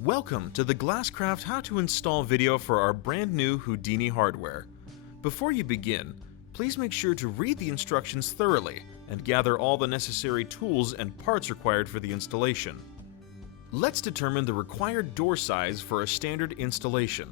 Welcome to the Glasscraft How to Install video for our brand new Houdini hardware. Before you begin, please make sure to read the instructions thoroughly and gather all the necessary tools and parts required for the installation. Let's determine the required door size for a standard installation.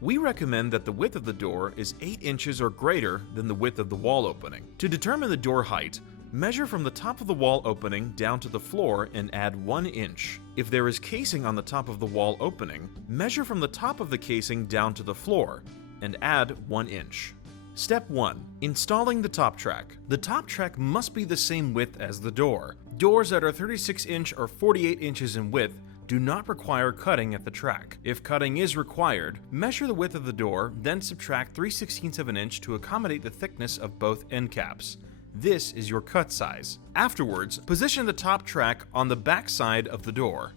We recommend that the width of the door is 8 inches or greater than the width of the wall opening. To determine the door height, measure from the top of the wall opening down to the floor and add 1 inch. If there is casing on the top of the wall opening, measure from the top of the casing down to the floor and add 1 inch. Step 1. Installing the top track. The top track must be the same width as the door. Doors that are 36 inch or 48 inches in width do not require cutting at the track. If cutting is required, measure the width of the door, then subtract 3/16 of an inch to accommodate the thickness of both end caps. This is your cut size. Afterwards, position the top track on the back side of the door.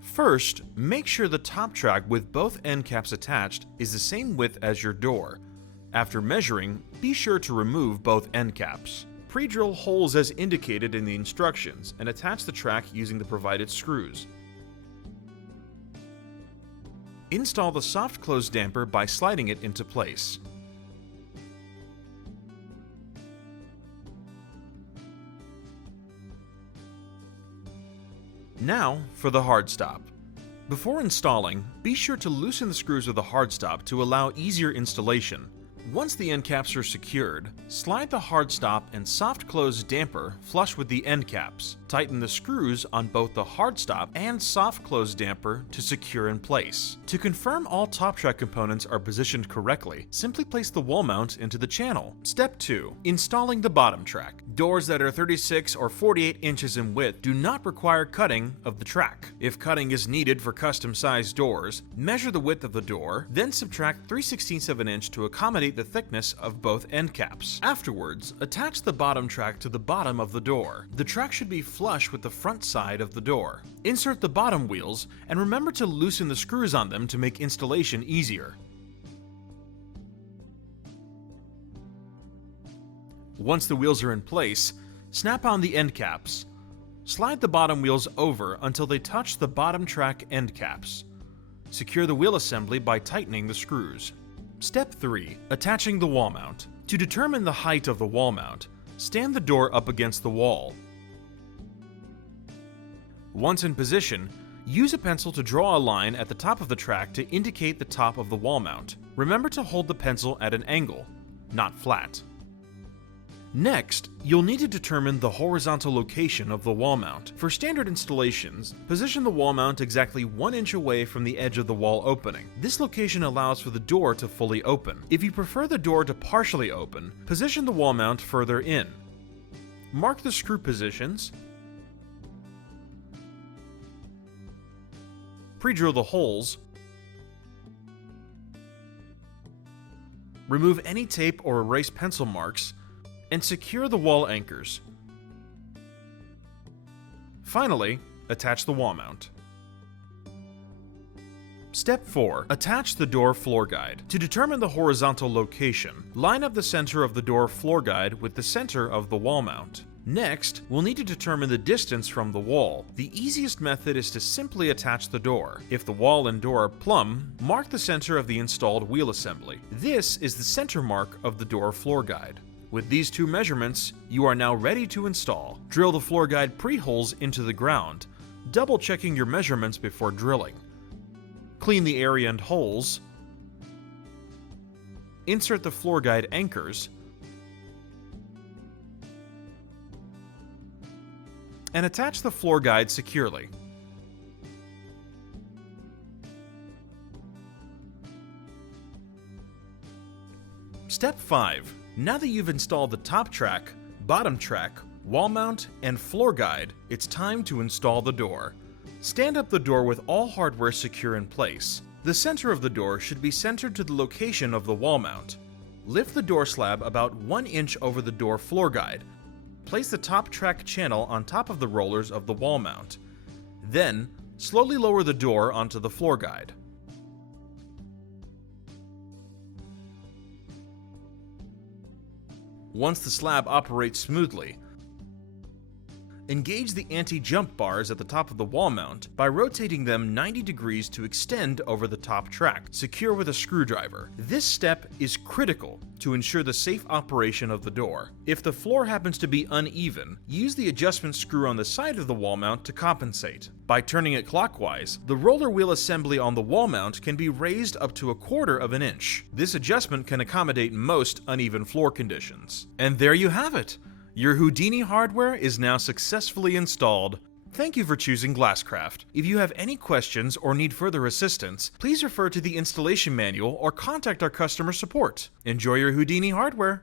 First, make sure the top track with both end caps attached is the same width as your door. After measuring, be sure to remove both end caps. Pre-drill holes as indicated in the instructions and attach the track using the provided screws. Install the soft close damper by sliding it into place. Now for the hard stop. Before installing, be sure to loosen the screws of the hard stop to allow easier installation. Once the end caps are secured, slide the hard stop and soft close damper flush with the end caps. Tighten the screws on both the hard stop and soft close damper to secure in place. To confirm all top track components are positioned correctly, simply place the wall mount into the channel. Step 2. Installing the bottom track. Doors that are 36 or 48 inches in width do not require cutting of the track. If cutting is needed for custom sized doors, measure the width of the door, then subtract 3/16 of an inch to accommodate the thickness of both end caps. Afterwards, attach the bottom track to the bottom of the door. The track should be flush with the front side of the door. Insert the bottom wheels and remember to loosen the screws on them to make installation easier. Once the wheels are in place, snap on the end caps. Slide the bottom wheels over until they touch the bottom track end caps. Secure the wheel assembly by tightening the screws. Step 3. Attaching the wall mount. To determine the height of the wall mount, stand the door up against the wall. Once in position, use a pencil to draw a line at the top of the track to indicate the top of the wall mount. Remember to hold the pencil at an angle, not flat. Next, you'll need to determine the horizontal location of the wall mount. For standard installations, position the wall mount exactly 1 inch away from the edge of the wall opening. This location allows for the door to fully open. If you prefer the door to partially open, position the wall mount further in. Mark the screw positions. Pre-drill the holes. Remove any tape or erase pencil marks and secure the wall anchors. Finally, attach the wall mount. Step 4. Attach the door floor guide. To determine the horizontal location, line up the center of the door floor guide with the center of the wall mount. Next, we'll need to determine the distance from the wall. The easiest method is to simply attach the door. If the wall and door are plumb, mark the center of the installed wheel assembly. This is the center mark of the door floor guide. With these two measurements, you are now ready to install. Drill the floor guide pre-holes into the ground, double checking your measurements before drilling. Clean the area and holes. Insert the floor guide anchors. And attach the floor guide securely. Step 5. Now that you've installed the top track, bottom track, wall mount, and floor guide, it's time to install the door. Stand up the door with all hardware secure in place. The center of the door should be centered to the location of the wall mount. Lift the door slab about 1 inch over the door floor guide. Place the top track channel on top of the rollers of the wall mount. Then, slowly lower the door onto the floor guide. Once the slab operates smoothly, Engage the anti-jump bars at the top of the wall mount by rotating them 90 degrees to extend over the top track, secure with a screwdriver. This step is critical to ensure the safe operation of the door. If the floor happens to be uneven, use the adjustment screw on the side of the wall mount to compensate. By turning it clockwise, the roller wheel assembly on the wall mount can be raised up to 1/4 of an inch. This adjustment can accommodate most uneven floor conditions. And there you have it! Your Houdini hardware is now successfully installed. Thank you for choosing Glasscraft. If you have any questions or need further assistance, please refer to the installation manual or contact our customer support. Enjoy your Houdini hardware!